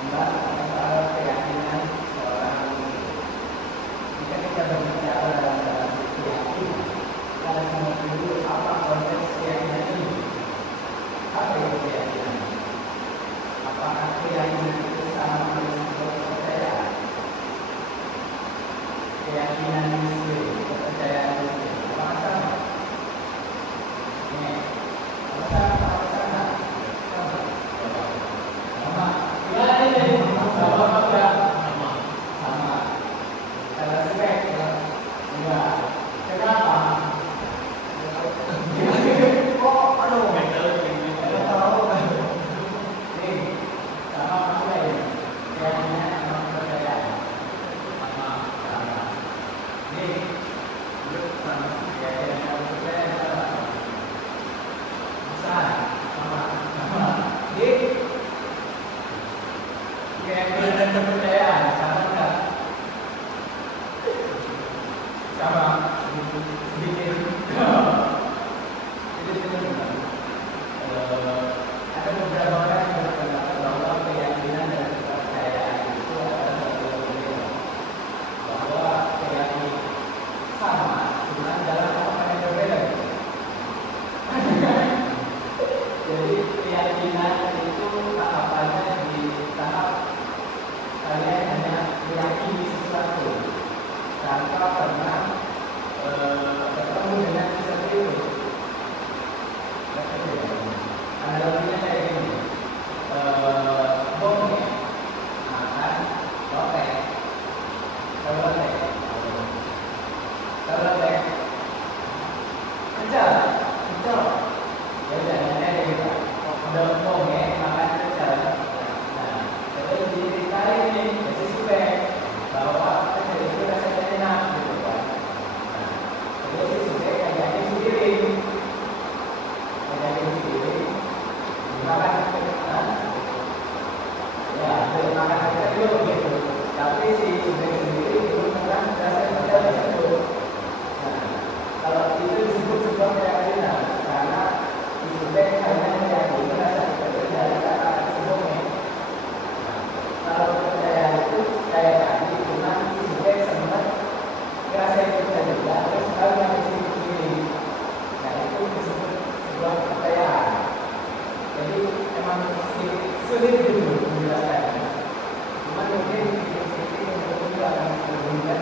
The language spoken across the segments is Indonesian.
membahas soal keyakinan seorang muslim. Jika kita berbicara dalam keyakinan, kita harus mengerti dulu apa konteks keyakinan ini. Apa itu keyakinan? Apakah keyakinan itu sama dengan sebuah kepercayaan? Keyakinan muslim, kepercayaan muslim, apakah sama? Apakah sama? Sama. Gimana ini? Sama apa enggak? Sama. Kalau spek enggak. Kenapa? Oh, aduh. Enggak tahu. Nih, sama apa ya? Keyakinan sama kepercayaan. Sama. Nih, sama. Keyakinan sama kepercayaan sama. Sama. Nih, keyakinan dan kepercayaan sama enggak? Sama. Sedikit. Jadi teman-teman, ada beberapa orang yang berpendapat bahwa keyakinan dan kepercayaan itu adalah satu yang berbeda. Bahwa keyakinan sama, cuma dalam apa yang berbeda. Jadi keyakinan itu tahapannya di tahap kalian hanya meyakini sesuatu tanpa pernah bertemu dengan sesuatu itu. Analoginya kayak gini, bom ya, makan lotek, lotek, kejar, ya jangan kayak gitu. Ada bom ya, makan kejar. Nah, terus diceritain nih, jadi supaya bahwa kejar itu rasanya enak gitu kan. Nah, terus supaya kayaknya sendiri. Makan ya, makan kita dulu gitu. Tapi si subjek sendiri belum pernah rasanya tersebut. Nah, kalau itu disebut sebuah keyakinan karena si subjek hanya meyakini rasa itu dari kata sebelumnya. Kalau kepercayaan itu kayak tadi cuma si subjek sempat rasa itu juga terus kalau yang sendiri. Nah, itu disebut sebuah kepercayaan. Jadi emang sulit dulu menjelaskannya. Cuma mungkin sedikit untuk akan berbunyi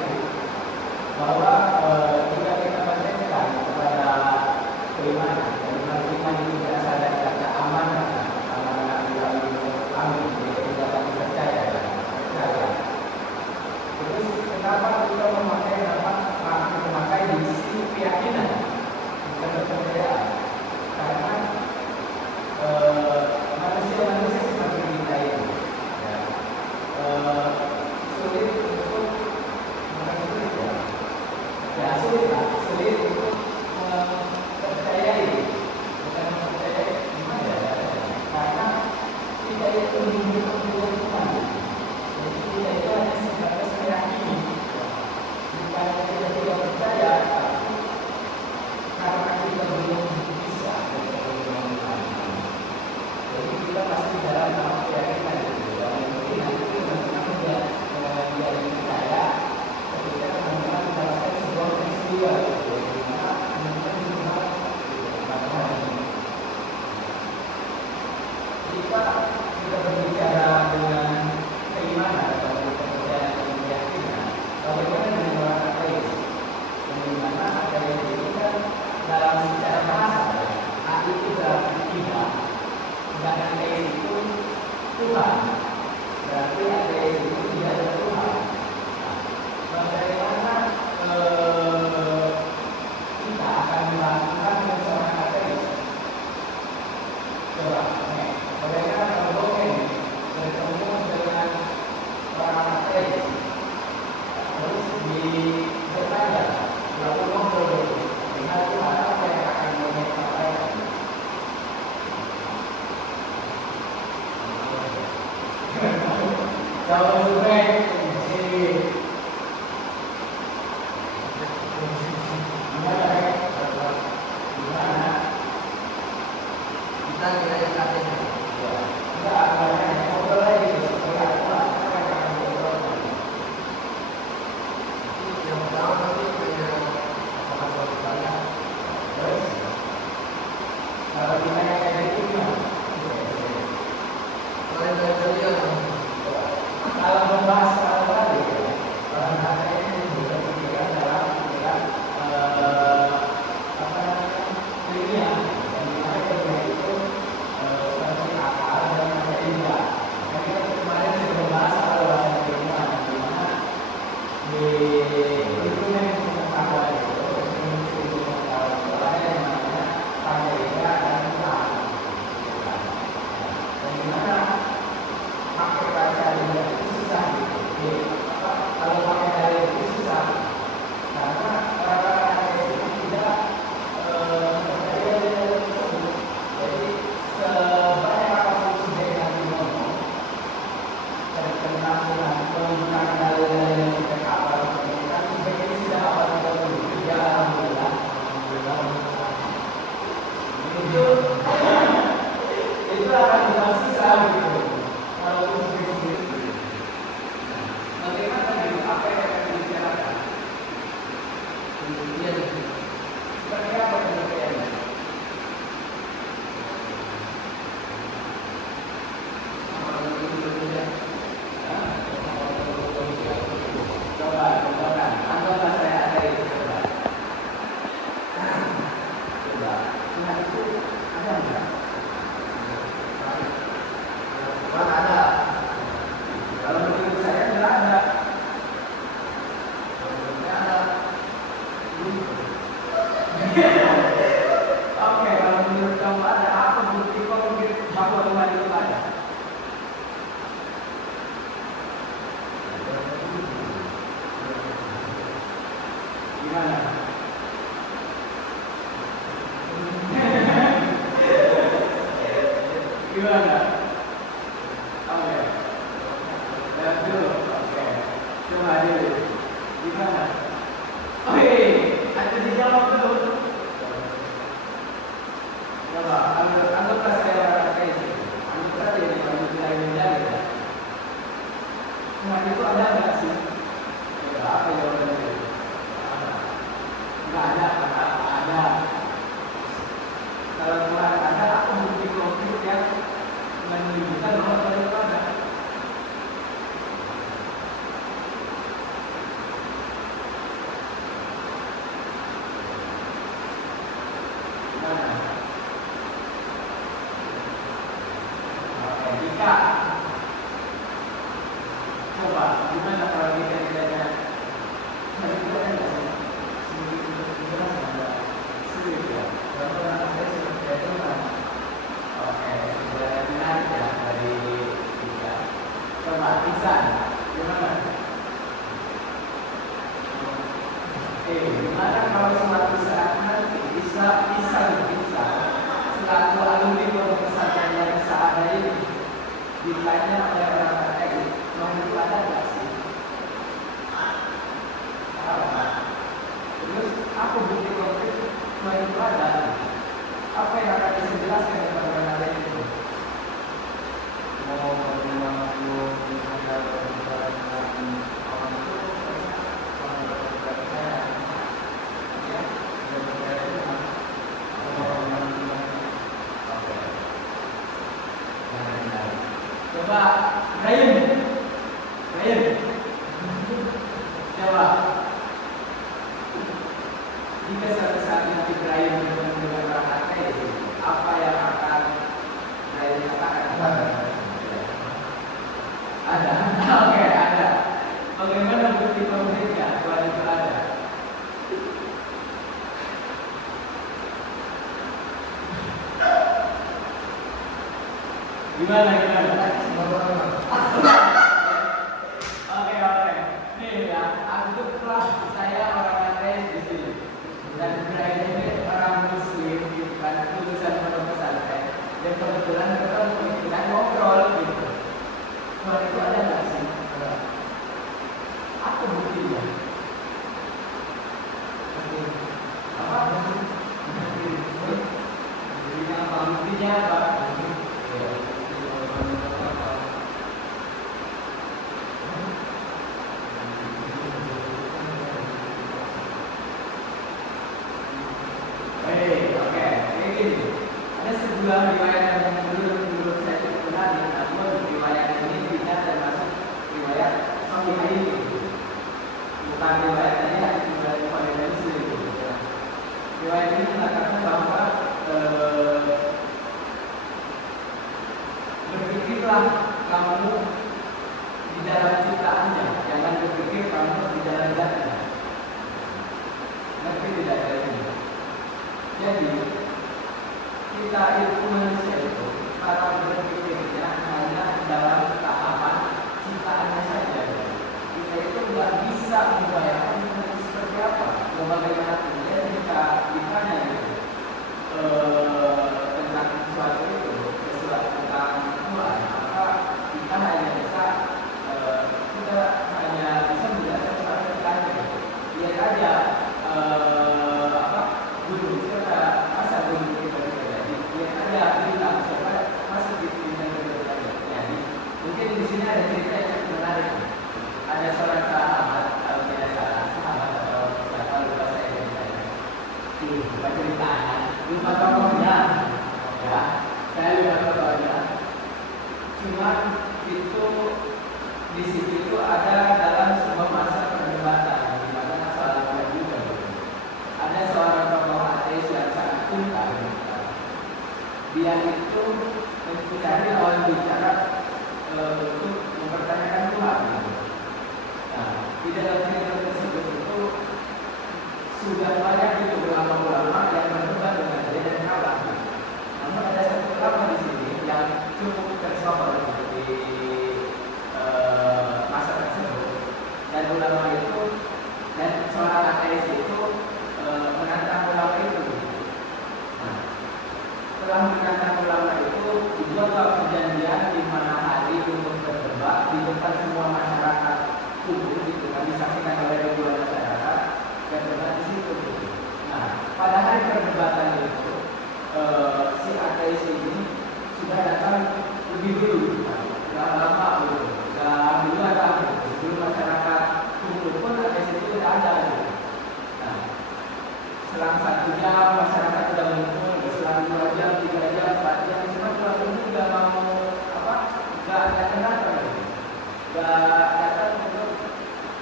bahwa jika kita percaya kepada keimanan, iman itu berasal dari kata amanah, amin, jadi kita dapat percaya. Terus kenapa kita memakai diksi keyakinan, bukan kepercayaan? Karena manusia seperti kita ini sulit untuk sulit untuk mempercayai, bukan mempercayai gimana ya? Karena kita itu menunjukkan Tuhan. Jadi kita itu hanya sebatas meyakini, bukan kita tidak percaya, tapi karena kita belum bisa. Jadi kita masih dalam tahap keyakinan itu. Mungkin nanti teman-teman dia percaya ketika teman-teman mendapatkan sebuah peristiwa di mana teman-teman berusaha jika kita berbicara dengan keimanan atau kepercayaan dan keyakinan, bagaimana dengan orang ateis? Yang dimana ateis itu kan dalam secara bahasa itu berarti tidak. Sedangkan ateis itu Tuhan, berarti ateis itu tidak ada Tuhan. Bagaimana kita akan melakukan dengan seorang ateis? Coba, bagaimana kalau bertemu dengan orang ateis, terus bertanya, lalu ngobrol dengan Tuhan apa yang akan menyampaikan? Kalau survei gimana? Kita kira-kira enggak, ngobrol lagi. Gimana? Oke, ada dijawab dulu. Coba, anggaplah saya kata itu. Anggaplah saja di baju tidak menjaga. Tuhan itu ada nggak sih? Ya, apa jawabannya? Nggak ada, kata ada. Kalau Tuhan ada, aku bukti konkret yang menunjukkan bahwa Tuhan itu ada. Gimana? Oke, jika coba gimana kalau kita tidaknya Tuhan itu ada nggak sih? Jelas ada. Sulit ya. Kalau anak saya seperti itu kan. Oke, sudah menarik ya dari kita. Coba Ihsan, gimana? Gimana kalau suatu saat nanti Ihsan selaku alumni pondok pesantren yang saat ini ditanya oleh orang lain, Tuhan itu ada nggak sih? Terus aku bukti konkret Tuhan itu ada. Apa yang akan bisa jelaskan kepada orang lain itu? Mau bagaimana aku ada berbicara dengan orang itu, orang berbicara saya, ya, berbicara dengan orang yang oke. Coba Ibrahim, coba. Jika suatu saat nanti Ibrahim bertemu dengan orang ateis, apa yang akan Ibrahim katakan? Ada. Oke, ada. Bagaimana bukti konkretnya Tuhan itu ada? Gimana? Oke. Nih ya, anggaplah saya orang ateis di sini. Dan Ibrahim ini orang Muslim, bukan lulusan pondok pesantren. Dan kebetulan ketemu dan ngobrol gitu. Tuhan itu ada nggak sih? Apa buktinya? Apa? Buktinya apa? Ada sebuah riwayat yang menurut saya cukup menarik, namun riwayat ini tidak termasuk riwayat Sahihain. Bukan riwayat tadi yang riwayat Bukhari dan Muslim. Riwayat ini mengatakan bahwa berpikirlah kamu di dalam ciptaannya, jangan berpikir kamu di dalam zatnya. Ngerti tidak dari ini? Jadi kita itu manusia itu kalau berpikirnya hanya dalam tahapan ciptaannya saja. Kita itu nggak bisa membayangkan seperti apa. Bagaimanapun ya jika ditanya tentang sesuatu itu, sesuatu tentang Tuhan, maka kita hanya bisa menjelaskan soal tentangnya. Lihat aja gunung kita masa gunung kita terjadi. Lihat aja bintang masa bintang terjadi. Jadi mungkin di sini ada cerita yang cukup menarik. Ada seorang sahabat, kalau tidak salah sahabat atau siapa lupa saya ceritanya. Lupa ceritanya, lupa tokohnya. Ya, saya lupa tokohnya. Cuma itu di situ itu ada dalam sebuah masa perdebatan di mana soal kehidupan. Ada seorang tokoh ateis yang sangat pintar. Dia itu mencari lawan bicara untuk mempertanyakan Tuhan. Nah, di dalam cerita tersebut itu sudah banyak itu ulama-ulama yang berdebat dengan dia dan kalah. Namun ada satu ulama di sini yang cukup tersohor di masa tersebut. Dan ulama itu dan seorang ateis itu menantang ulama itu. Nah, setelah menantang ulama itu dibuatlah perjanjian di mana udah lama gitu, udah duluan lah gitu. Sebelum masyarakat kumpul pun ATS itu tidak ada gitu. Nah, selang 1 jam masyarakat sudah mengumpul, selang 2 jam, 3 jam, 4 jam, cuma pulang itu udah mau apa? Nggak datang gitu. Nggak datang untuk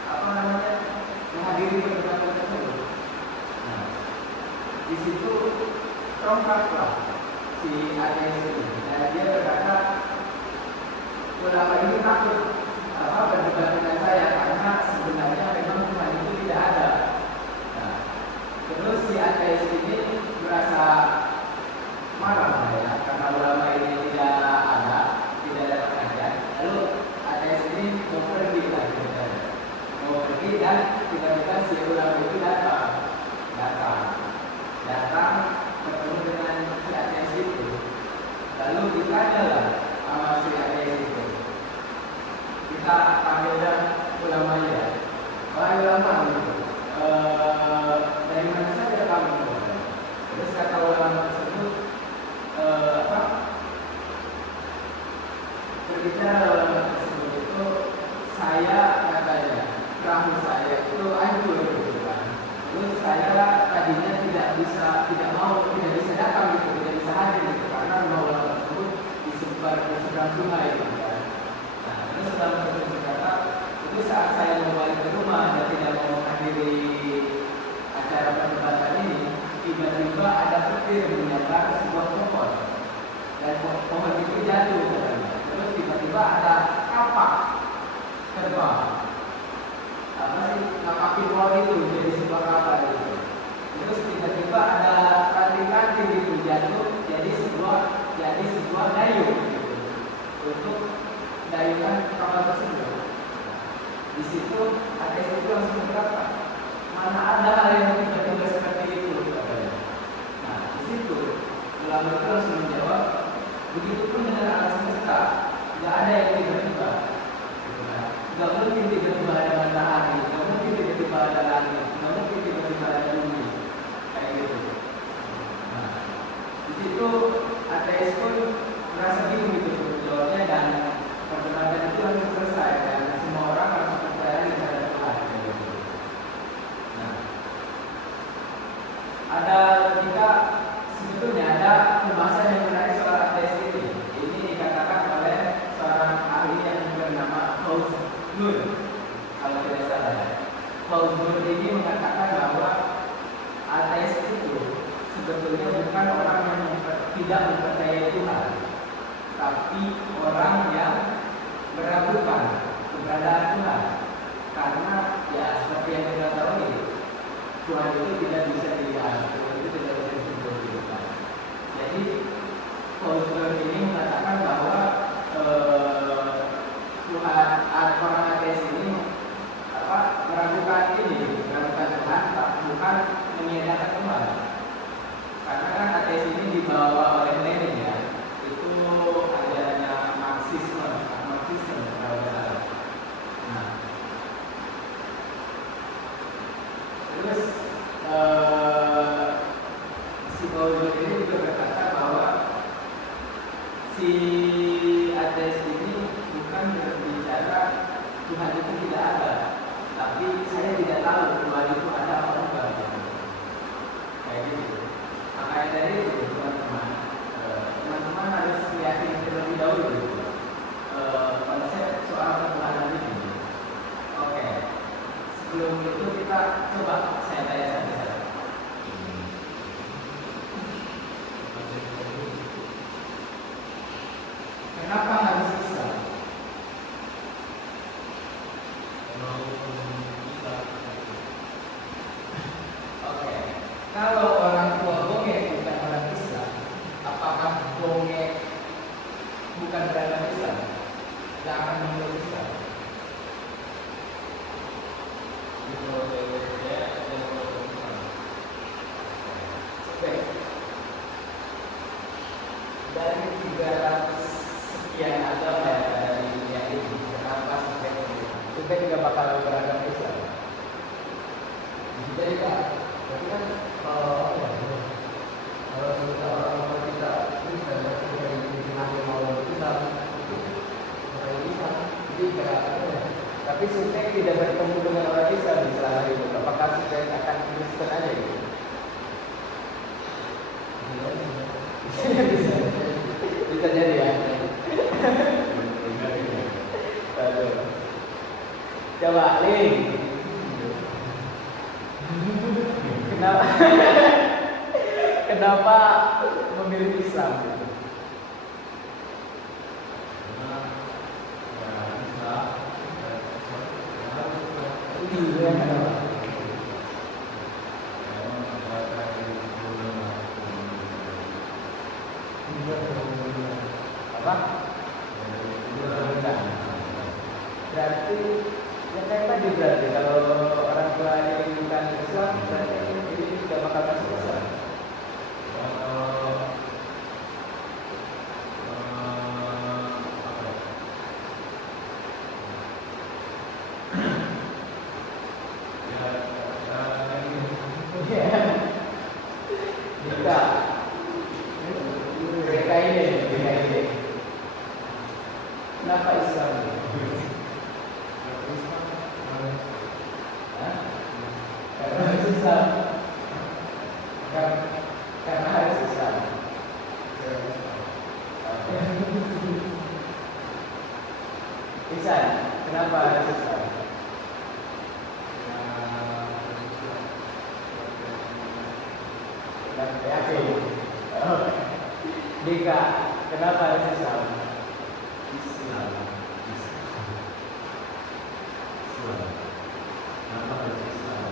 apa namanya menghadiri pertemuan tersebut. Nah, di situ tongkatlah si ATS ini. Dan dia berkata, ulama ini takut berdebat dengan saya karena sebenarnya memang Tuhan itu tidak ada. Nah, terus si ATS ini merasa marah ya, karena ulama ini tidak ada, tidak ada pengajian. Lalu ATS ini mau pergi lagi, mau pergi dan tiba-tiba si ulama itu datang bertemu dengan si ATS itu. Lalu ditanyalah sama si ATS itu. Kita panggilnya ulamanya. Wahai ulama, dari mana saja kamu? Terus kata ulama tersebut, berbicara ulama tersebut itu, saya katanya perahu saya itu hancur gitu kan. Terus saya tadinya tidak bisa datang gitu, tidak bisa hadir gitu, karena rumah ulama tersebut disebar di seberang sungai gitu kan. Nah, terus ulama tersebut berkata, itu saat saya mau balik ke rumah dan tidak mau menghadiri acara perdebatan ini, tiba-tiba ada petir menyambar sebuah pohon dan pohon itu jatuh katanya. Terus tiba-tiba ada kapak terbang, ngapakin pohon itu jadi sebuah kapal itu. Terus tiba-tiba ada ranting-ranting itu jatuh jadi sebuah dayung gitu, untuk dayungan kapal tersebut. Di situ ATS itu langsung berkata, mana ada hal yang tiba-tiba seperti itu katanya. Nah, di situ ulama itu langsung menjawab, begitupun dengan alam semesta, nggak ada yang tiba-tiba. Nggak mungkin tiba-tiba ada matahari, nggak mungkin tiba-tiba ada langit, nggak mungkin tiba-tiba ada bumi, kayak gitu. Nah, di situ ATS pun merasa bingung gitu jawabnya, dan perdebatan itu langsung selesai dan semua orang langsung percaya kepada Tuhan. Gitu. Nah, ada logika, sebetulnya ada pembahasan yang menarik soal ATS ini. Ini dikatakan oleh seorang ahli yang bernama Paul Nur, kalau tidak salah ya. Paul Nur ini mengatakan bahwa ATS itu sebetulnya bukan orang yang tidak mempercayai Tuhan, tapi orang yang meragukan keberadaan Tuhan. Karena ya seperti yang kita tahu, Tuhan itu tidak bisa dilihat, Tuhan itu tidak bisa disentuh. Jadi Paul Nur ini mengatakan bahwa Tuhan, orang ATS ini meragukan Tuhan, bukan mengiyakan Tuhan. Karena kan ATS ini dibawa oleh Lenin ya, itu ajarannya Marxisme kalau tidak salah. Nah, terus si Paul ini juga berkata bahwa si ATS ini bukan berbicara Tuhan itu tidak ada, tapi saya tidak tahu Tuhan itu ada apa enggak. Kayak gitu. Makanya dari itu teman-teman harus meyakini terlebih dahulu konsep soal ketuhanan ini. Oke. Sebelum itu kita coba saya tanya satu-satu. Kenapa harus Islam? Oke. Kalau orang tua bongek bukan orang Islam, apakah bongek bukan beragama Islam? Tidak akan menurut Islam. Baik. Dari 300 sekian agama ya dari dunia ini, kenapa sampai tidak bakal beragama Islam? Jadi Pak, berarti kan kalau kita Kristen dari pimpinan yang mau Islam itu Tapi Sufyan tidak bertemu dengan orang Islam di selama hidup. Apakah Sufyan akan Kristen aja gitu? Bisa jadi ya. Aduh. Coba Ling. Kenapa memilih Islam? Apa? Berarti ya kayak tadi berarti kalau orang tuanya bukan Islam berarti ini tidak bakal masuk Islam. Kenapa Islam? Karena harus Islam. Karena harus Islam. Isan, kenapa harus Islam? Yakin. Dika, kenapa harus Islam? Islam. Kenapa harus Islam?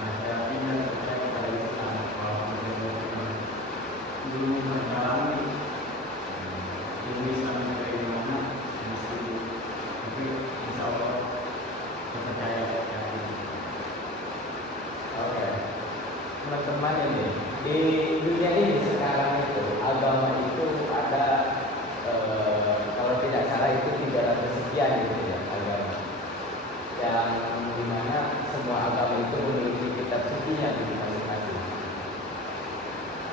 Masyarakat yang percaya kepada Islam, kalau belum mengalami ilmu Islam dari mana, tapi insya Allah percaya kepada Islam. Oke, teman-teman ini di dunia ini sekarang itu agama itu ada kalau tidak salah itu 300 sekian gitu ya agama, yang dimana semua agama itu memiliki kitab sucinya di masing-masing.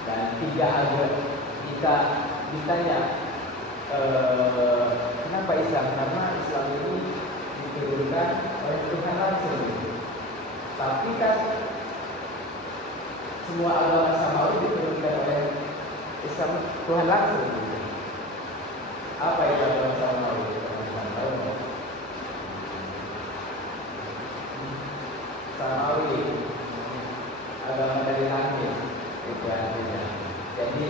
Dan 3 agama, jika ditanya kenapa Islam, karena Islam ini diturunkan oleh Tuhan langsung. Tapi kan semua agama samawi diturunkan oleh Islam Tuhan langsung. Apa itu agama samawi? Teman-teman tahu nggak? Samawi, agama dari langit, itu artinya. Jadi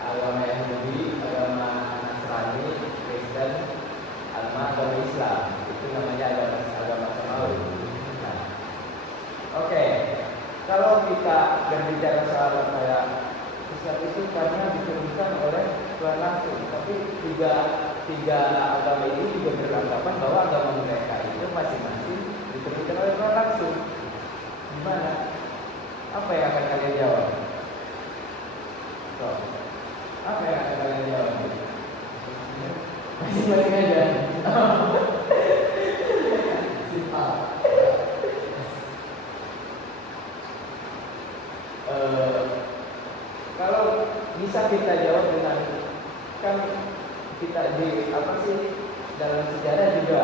agama Yahudi, agama Nasrani, Kristen, agama Islam, itu namanya agama samawi. Nah, oke. Kalau kita berbicara soal kayak Islam itu karena diturunkan oleh Tuhan langsung, tapi tiga agama ini juga beranggapan bahwa agama mereka itu masing-masing diturunkan oleh Tuhan langsung. Gimana? Apa yang akan kalian jawab? So, apa yang akan kalian jawab? Masing-masing aja. Simpel. Kalau bisa kita jawab dengan kan kita di apa sih dalam sejarah juga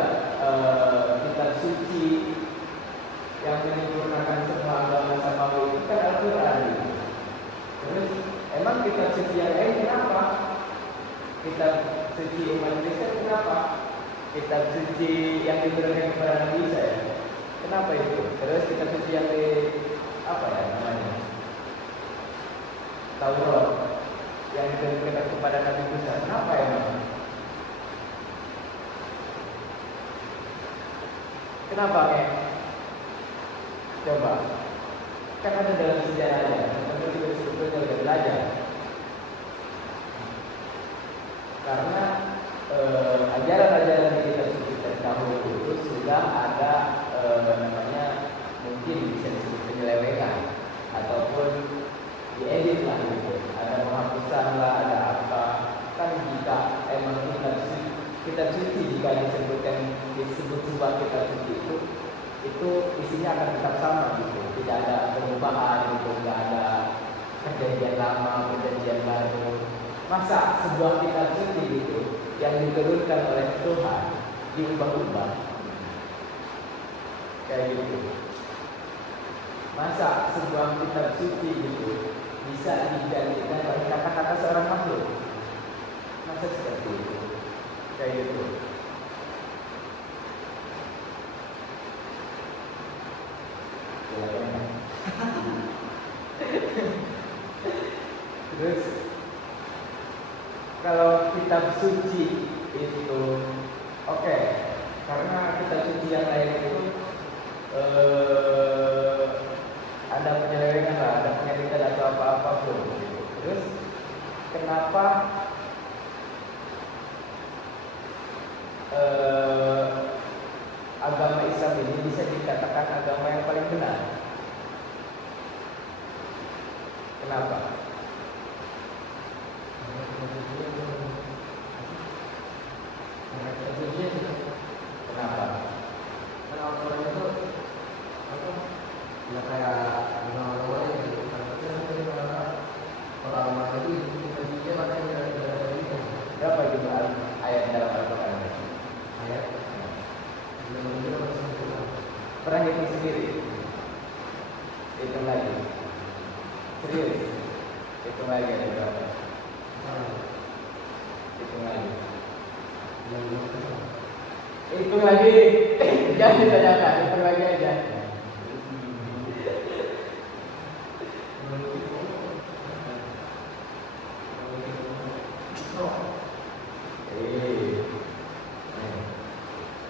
kitab suci yang menyempurnakan semua agama samawi itu kan Al-Quran. Terus emang kitab suci yang lain kenapa? Kitab suci umat Kristen kenapa? Kitab suci yang diturunkan kepada Nabi Isa ya? Kenapa itu? Terus kitab suci yang di apa ya namanya? Taurat yang diturunkan kepada Nabi Musa. Kenapa ya? Kenapa ya? Coba. Kan ada dalam sejarahnya. Teman-teman juga sebetulnya sudah belajar. Karena ajaran-ajaran di kitab suci terdahulu itu sudah ada namanya mungkin bisa disebut penyelewengan ataupun diedit lah gitu, ada penghapusan lah, ada apa. Kan jika emang kitab suci jika disebut sebuah kitab suci itu isinya akan tetap sama gitu, tidak ada perubahan gitu, tidak ada perjanjian lama, perjanjian baru. Masa sebuah kitab suci gitu yang diturunkan oleh Tuhan diubah-ubah kayak gitu. Masa sebuah kitab suci gitu bisa digantikan oleh kata-kata seorang makhluk? Masa seperti itu? Kayak gitu. Terus kalau kitab suci itu oke, karena kitab suci yang lain itu ada penyelewengan lah, ada penyelidikan atau apa-apa pun. Terus kenapa agama Islam ini bisa dikatakan agama yang paling benar? Kenapa? Kenapa? Karena orang itu ya kayak orang itu dia makanya Berapa itu ayat dalam Al-Quran? ayat Pernah hitung sendiri? Hitung lagi. Serius? Hitung lagi ada berapa? Hitung lagi. Hitung lagi. Jangan ditanyakan, hitung lagi aja.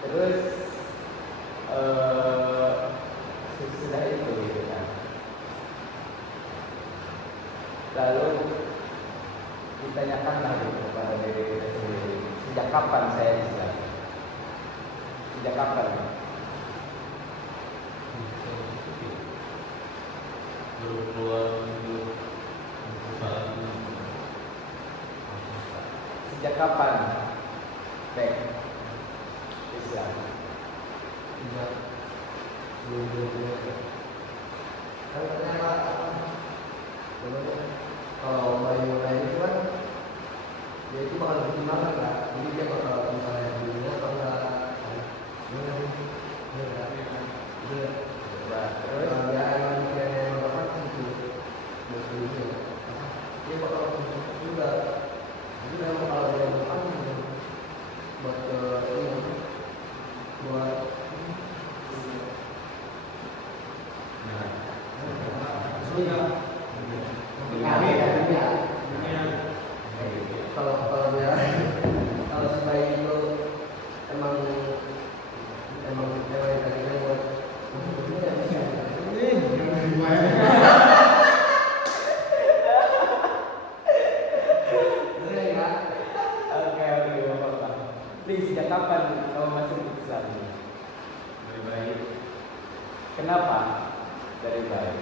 Terus sesudah itu gitu kan. Lalu ditanyakanlah gitu kepada diri kita sendiri, sejak kapan saya Islam? Sejak kapan? Sejak kapan back Islam? Kalau mulai itu kan dia itu bakal dipertimbangkan kan, jadi dia bakal misalnya dulunya atau enggak Terus dia yang mengatakan itu dia bakal juga. Jadi memang kalau dia berang buat buat kalau dia kalau sebaik itu emang yang tadi kan buat sejak kapan kamu masuk Islam? Dari bayi. Kenapa? Dari bayi.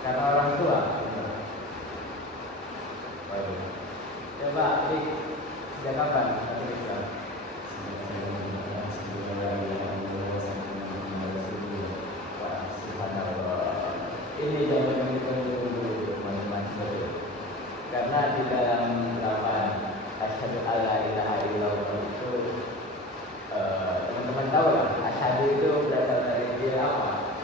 Karena orang tua. Coba, Dik, sejak kapan masuk Islam? Wah, subhanallah. Ini jawaban yang kita tunggu, teman-teman. Karena di dalam lafaz asyhadu alla ilaha illallah itu teman-teman tahu lah, asyhadu itu berasal dari fi'il apa?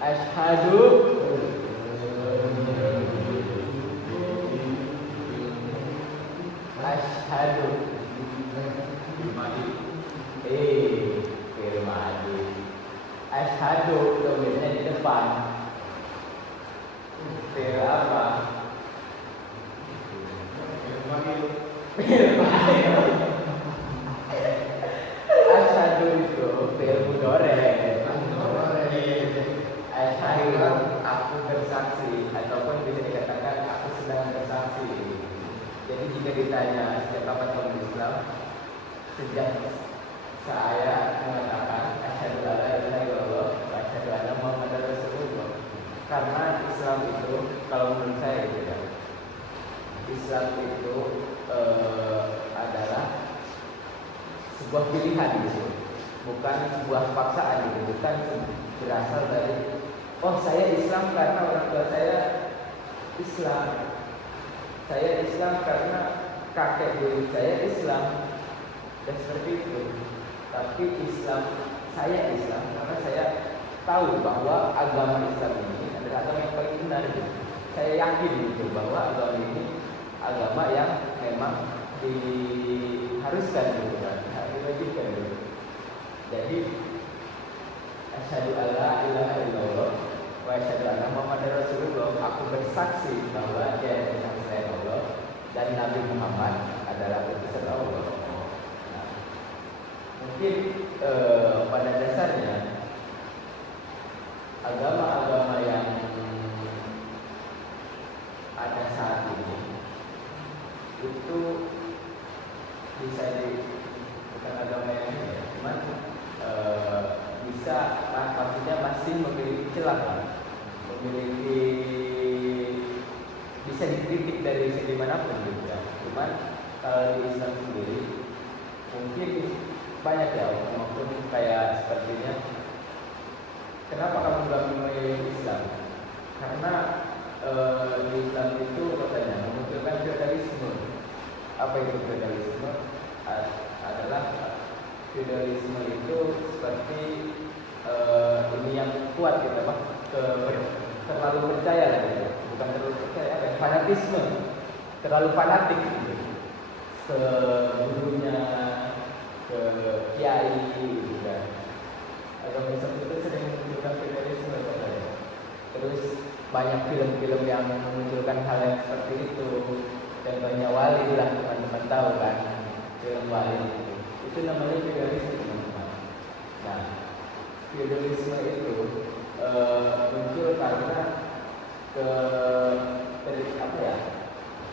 Asyhadu asyhadu domirnya di depan. Fi'il apa? Asyhadu itu fi'il mudhari'. Asyhadu aku bersaksi, ataupun bisa dikatakan aku sedang bersaksi. Jadi jika ditanya sejak kapan kamu Islam, sejak saya mengatakan asyhadu alla ilaha illallah wa asyhadu anna muhammadar rasulullah. Karena Islam itu kalau menurut saya gitu ya, Islam itu adalah sebuah pilihan gitu, bukan sebuah paksaan gitu, bukan berasal dari oh saya Islam karena orang tua saya Islam, saya Islam karena kakek buyut saya Islam, dan seperti itu. Tapi Islam, saya Islam karena saya tahu bahwa agama Islam ini adalah agama yang paling benar gitu. Saya yakin gitu bahwa agama ini agama yang memang diharuskan gitu kan, diwajibkan gitu. Jadi asyhadu alla ilaha illallah wa asyhadu anna muhammadar rasulullah, aku bersaksi bahwa dia adalah selain Allah dan Nabi Muhammad adalah utusan Allah. Nah, mungkin pada dasarnya agama-agama yang ada saat ini itu bisa bukan agama yang ini ya, cuman bisa maksudnya masih memiliki celah, memiliki bisa dikritik dari segi manapun gitu ya. Cuman kalau di Islam sendiri mungkin banyak ya, maupun kayak sepertinya kenapa kamu gak memilih Islam? Karena di Islam itu katanya memunculkan feudalisme. Apa itu feudalisme? Adalah feudalisme itu seperti ini yang kuat gitu, apa? Terlalu percaya lah gitu. Bukan terlalu percaya, fanatisme, terlalu fanatik gitu. Ke gurunya, ke kiai gitu kan. Agama Islam itu sering menunjukkan feudalisme katanya. Terus banyak film-film yang menunjukkan hal yang seperti itu. Contohnya Wali lah, teman-teman tahu kan, film Wali itu namanya feudalisme teman-teman. Nah, feudalisme itu muncul karena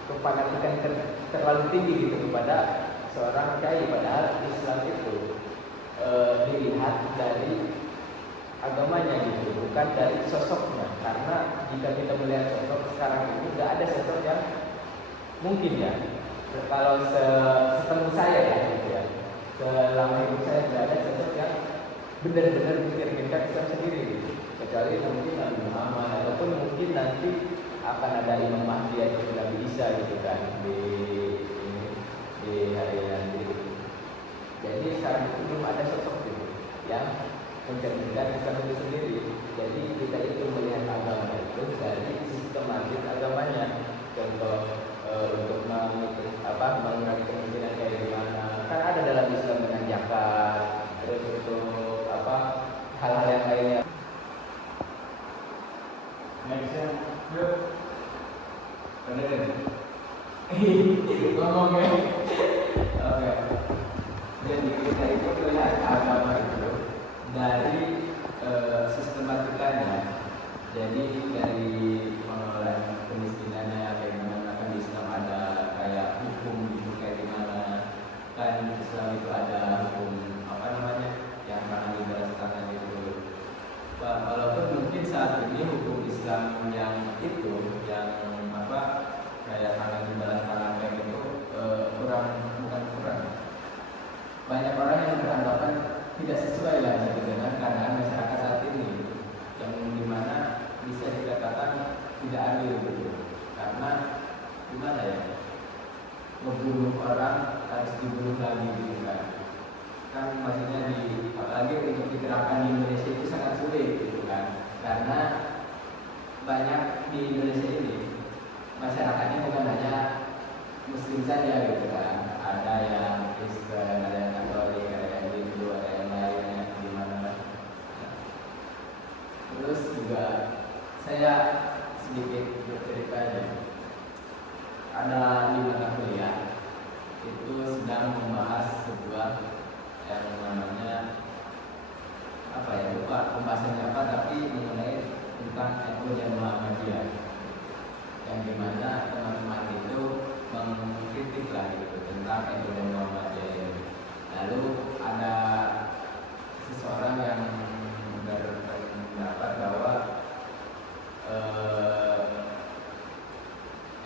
kefanatikan terlalu tinggi gitu kepada seorang kiai, padahal Islam itu dilihat dari agamanya gitu, bukan dari sosoknya. Karena jika kita melihat sosok sekarang ini, nggak ada sosok yang mungkin ya, kalau setemu saya ya gitu ya, selama hidup saya nggak ada sosok yang benar-benar mencerminkan Islam sendiri gitu. Kecuali mungkin Nabi Muhammad, ataupun mungkin nanti akan ada Imam Mahdi atau Nabi Isa gitu kan di hari nanti. Jadi sekarang itu belum ada sosok gitu yang mencerminkan Islam itu sendiri. Jadi kita itu melihat agama itu dari sistematis agamanya. Contoh untuk mengurangi kemungkinan kayak gimana, kan ada dalam Islam dengan zakat, terus untuk hal-hal yang lainnya. Nextnya, yuk. Ngomongnya, oke. Jadi kita itu melihat agama itu dari sistematikanya. Jadi dari pengelolaan kemiskinannya kayak gimana, kan di Islam ada kayak hukum gitu kayak gimana. Kan Islam itu ada hukum yang menangani balas tangan itu. Walaupun mungkin saat ini hukum Islam yang itu yang kayak menangani balas tangan kayak gitu bukan kurang. Banyak orang yang beranggapan tidak sesuai lah gitu dengan keadaan masyarakat saat ini, yang dimana bisa dikatakan tidak adil gitu. Karena gimana ya, membunuh orang harus dibunuh lagi gitu kan. Kan maksudnya apalagi untuk diterapkan di Indonesia itu sangat sulit gitu kan. Karena banyak di Indonesia ini masyarakatnya bukan hanya Muslim saja gitu kan. Ada yang Kristen, ada yang Katolik, ada yang Hindu, ada yang lainnya gimana. Terus juga saya sedikit bercerita aja. Ada di mata kuliah itu sedang membahas sebuah yang namanya lupa pembahasannya apa, tapi mengenai tentang NU dan Muhammadiyah, yang dimana teman-teman itu mengkritik lah gitu tentang NU dan Muhammadiyah ini. Lalu ada seseorang yang berpendapat bahwa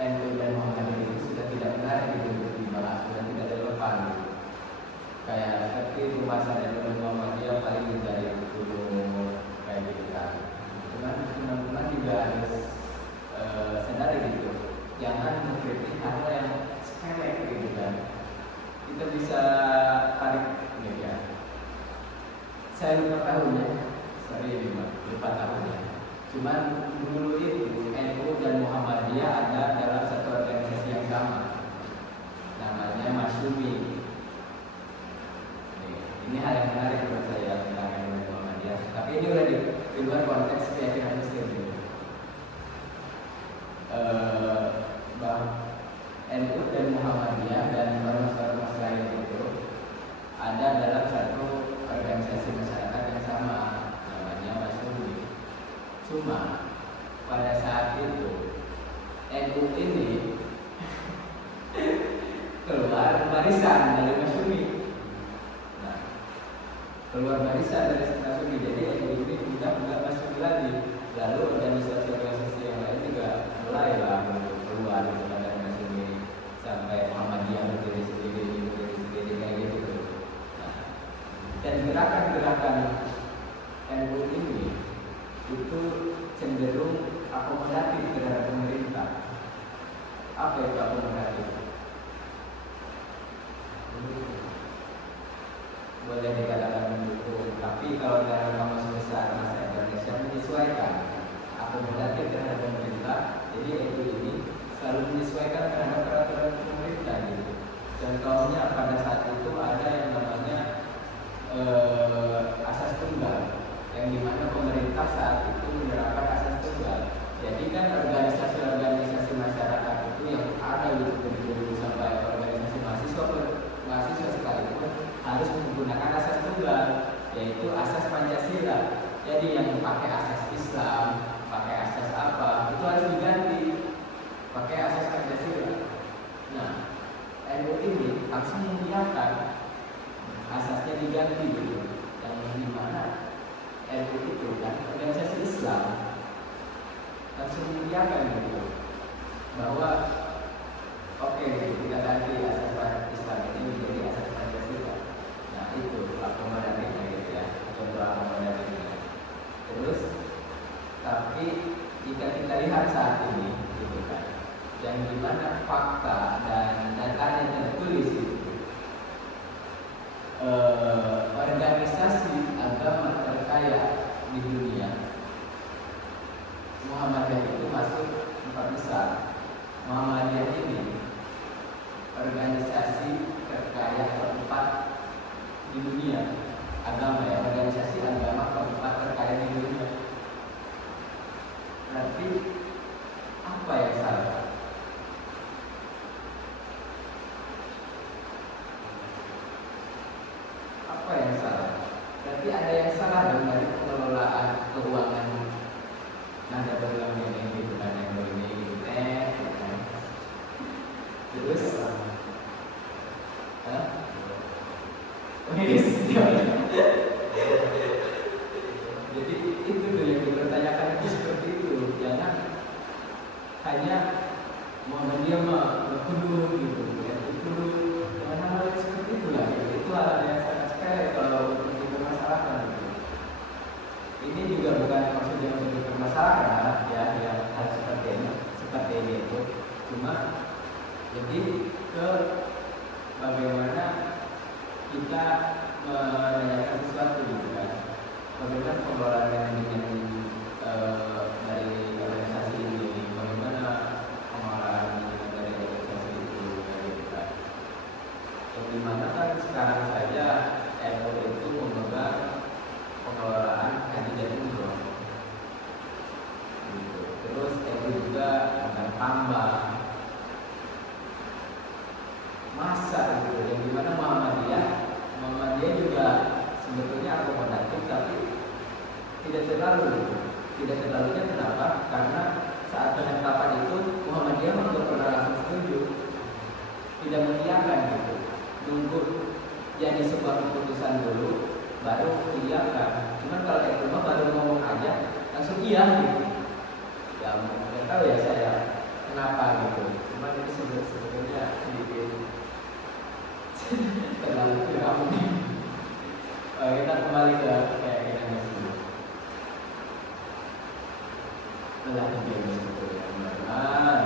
NU dan Muhammadiyah itu sudah tidak benar gitu untuk dibahas, sudah tidak relevan gitu. Kayak seperti pembahasan NU dan Muhammadiyah paling dari dulu kayak gitu kan. Cuman bisa tarik ini ya. Saya lupa tahunnya, sorry ini lupa tahunnya. Cuman dulu itu NU dan Muhammadiyah ada dalam satu organisasi yang sama, namanya Masyumi. Ini hal yang menarik menurut saya tentang NU dan Muhammadiyah. Tapi ini udah di luar konteks keyakinan Muslim gitu. NU dan Muhammadiyah dan ormas-ormas lain itu ada dalam satu organisasi masyarakat yang sama, namanya Masyumi. Cuma pada saat itu NU ini keluar barisan dari Masyumi. Nah, keluar barisan dari Masyumi, jadi NU ini tidak Masyumi lagi. Lalu organisasi-organisasi yang lain juga mulailah keluar dari Masyumi, sampai Muhammadiyah berdiri sendiri kayak gitu. Nah, dan gerakan-gerakan NU ini itu cenderung akomodatif terhadap pemerintah. Apa itu akomodatif? Boleh dikatakan mendukung, tapi kalau dalam kamus besar bahasa Indonesia menyesuaikan. Akomodatif terhadap pemerintah, jadi NU ini selalu menyesuaikan terhadap peraturan pemerintah gitu. Contohnya pada saat itu ada yang namanya asas tunggal, yang dimana pemerintah saat itu menerapkan asas tunggal. Jadi kan organisasi-organisasi masyarakat itu yang ada gitu dari dulu sampai organisasi mahasiswa sekalipun harus menggunakan asas tunggal, yaitu asas Pancasila. Jadi yang pakai asas Islam, pakai asas apa, itu harus diganti pakai asas Pancasila. Nah, NU ini langsung mengiyakan asasnya diganti gitu, yang dimana NU itu dan organisasi Islam langsung mengiyakan gitu bahwa oke, kita ganti asas Islam ini menjadi asas Pancasila. Nah, itu akomodatifnya gitu ya, contoh akomodatifnya. Terus, tapi jika kita lihat saat ini gitu kan, yang dimana fakta dan datanya tertulis itu, organisasi agama terkaya di dunia, Muhammadiyah itu masuk 4 besar. Muhammadiyah ini organisasi terkaya keempat di dunia, agama ya, organisasi agama keempat terkaya di dunia. Berarti apa yang salah? Apa yang salah? Berarti ada yang salah dong dari pengelolaan keuangan Nahdlatul ini gitu kan, yang begini gitu kan. Terus jadi itu tuh yang dipertanyakan itu seperti itu. Jangan hanya Muhammadiyah berkudu gitu, ya berkudu dengan hal seperti itu lah. Itu hal yang sangat sepele kalau untuk dipermasalahkan. Gitu. Ini juga bukan maksudnya untuk dipermasalahkan ya, yang hal seperti ini itu. Cuma lebih ke bagaimana kita menanyakan sesuatu gitu kan. Bagaimana pengelolaan manajemen dari organisasi ini, bagaimana pengelolaan dari organisasi itu gitu kan. Yang dimana kan sekarang saja NU itu memegang pengelolaan haji dan umroh gitu. Terus NU juga akan tambah masa gitu, yang dimana Muhammadiyah juga sebetulnya akomodatif tapi tidak terlalunya kenapa? Karena saat penetapan itu Muhammadiyah tidak pernah langsung setuju, tidak mengiyakan gitu, nunggu jadi sebuah keputusan dulu baru mengiyakan. Cuman kalau itu baru ngomong aja langsung iya gitu. Ya nggak tahu ya saya kenapa gitu. Cuman itu sebetulnya sedikit terlalu jauh. Kita kembali ke keyakinan Muslim. Belah lebih betul ya teman-teman.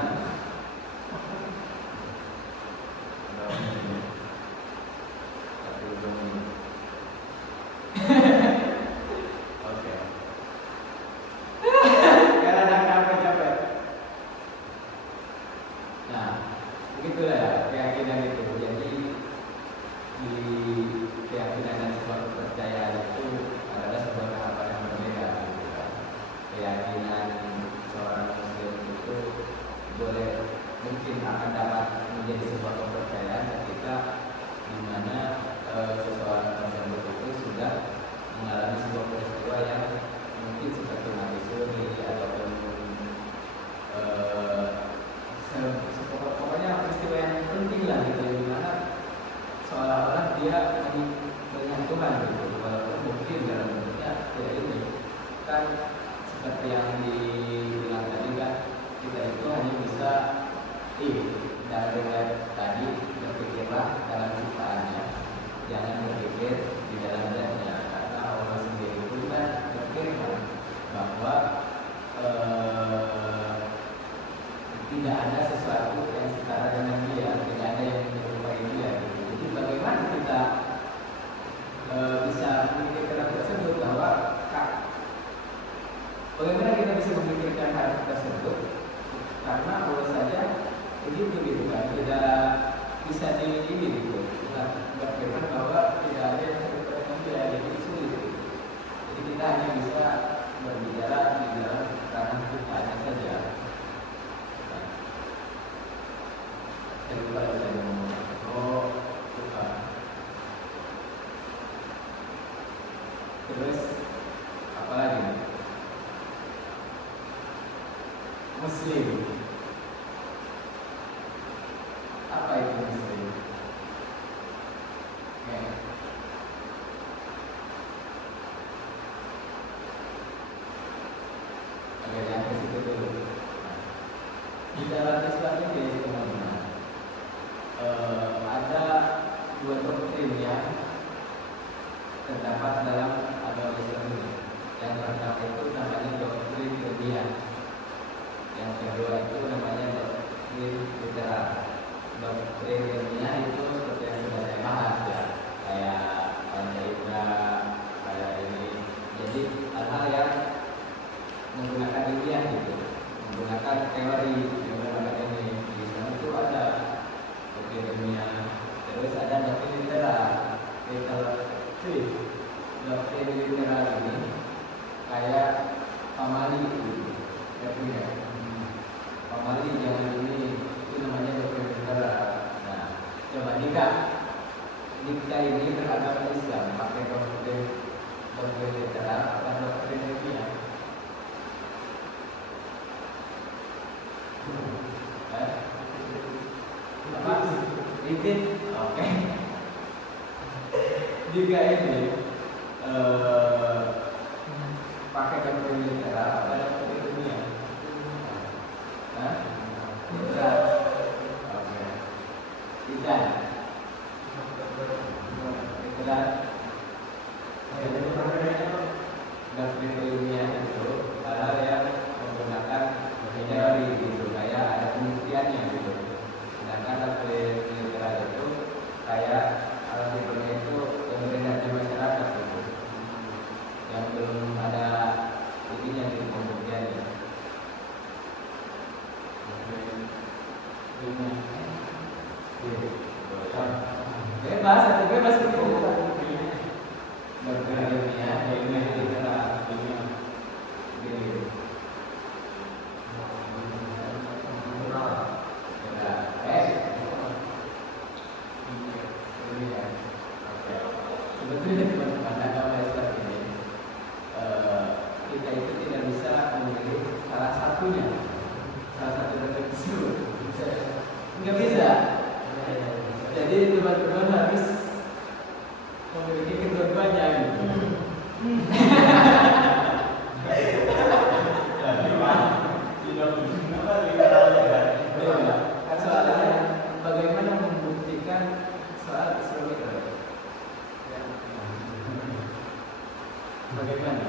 dibilang tadi kan kita itu hanya bisa dalam riwayat tadi berpikirlah dalam ciptaannya, jangan berpikir di dalam zatnya, karena Allah sendiri itu kan berfirman bahwa tidak ada sesuatu yang setara dengan dia, tidak ada yang menyerupai dia. Jadi bagaimana kita bisa memikirkan hal tersebut, bahwa bagaimana kita bisa memikirkan hal tersebut, karena Allah saja begitu gitu kan, tidak bisa ini gitu. Berfirman bahwa tidak ada yang serupa dengan dia, jadi sulit gitu. Jadi kita hanya bisa berbicara di dalam ranah ciptaannya saja. Saya lupa saya ngomong. Lupa. Terus apa lagi? Muslim. Apa itu Muslim? Oke, yang ke situ dulu. Di dalam Islam ini teman-teman, ada dua doktrin yang terdapat dalam agama Islam ini. Yang pertama itu namanya doktrin ilmiah. Yang kedua itu namanya doktrin literal. Doktrin ilmiah itu seperti yang sudah saya bahas ya, kayak Pancaindra, kayak ini. Jadi hal-hal yang menggunakan ilmiah gitu, menggunakan teori, menggunakan ini. Di Islam itu ada doktrin ilmiah, terus ada doktrin literal. Doktrin literal ini kayak pamali itu, ya. Pamali jangan ini, itu namanya doktrin literal. Nah, coba nikah ini beragama Islam pakai doktrin literal atau doktrin ilmiah? Apa? Dikit? Oke. Jika ini pakai doktrin literal apa doktrin ilmiah? Literal. Oke. Tidak. Literal. Doktrin ilmiah itu hal yang menggunakan teori gitu, kayak ada pembuktiannya gitu. Sedangkan doktrin literal itu kayak alat hiburnya itu yang beredarnya masyarakat gitu, yang belum ada ininya gitu, pembuktiannya. Bebas atau bebas itu doktrin ilmiah, ilmiah literal, ilmiah gitu. Sebetulnya teman-teman, agama Islam ini kita itu tidak bisa memilih salah satunya, salah satu doktrin tersebut, nggak bisa. Jadi teman-teman harus memiliki kedua-duanya gitu. Soalnya bagaimana membuktikan soal Islam itu? Bagaimana?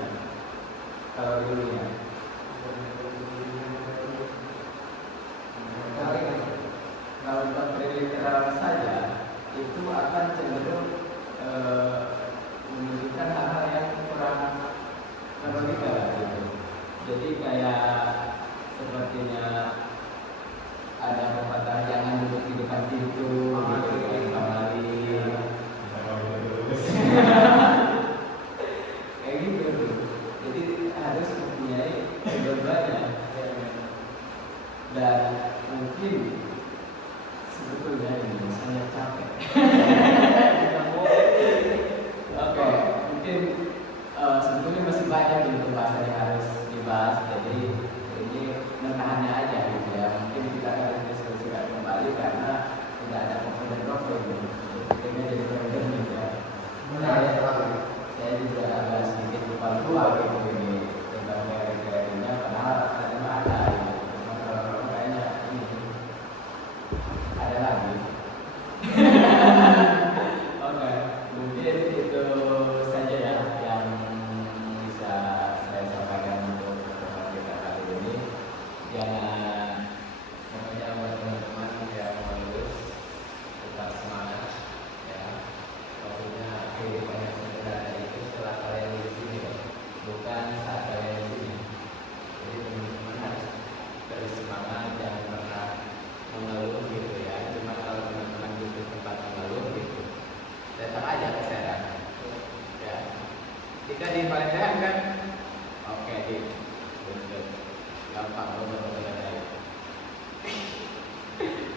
Kalau dulunya, kalau doktrin literal saja itu akan cenderung menunjukkan hal-hal yang kurang logika gitu. Jadi kayak sepertinya ada pepatah jangan duduk di depan pintu, gitu kayak kamari. Kayak gitu. Jadi harus mempunyai kedua-duanya. Dan mungkin sebetulnya ini saya capek. Oke, mungkin sebetulnya masih banyak gitu pembahasan yang harus dibahas. Jadi ini menahannya aja gitu ya. Mungkin kita akan diskusikan kembali karena tidak ada pokok-pokok gitu. Ini jadi problem ya. Saya juga agak sedikit lupa gitu ini tentang teori-teorinya, padahal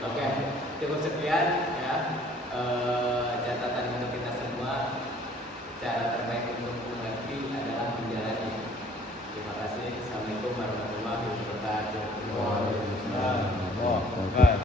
Oke, cukup sekian ya catatan untuk kita semua. Cara terbaik untuk mengerti adalah menjalani. Terima kasih. Assalamualaikum warahmatullahi wabarakatuh. Waalaikumsalam.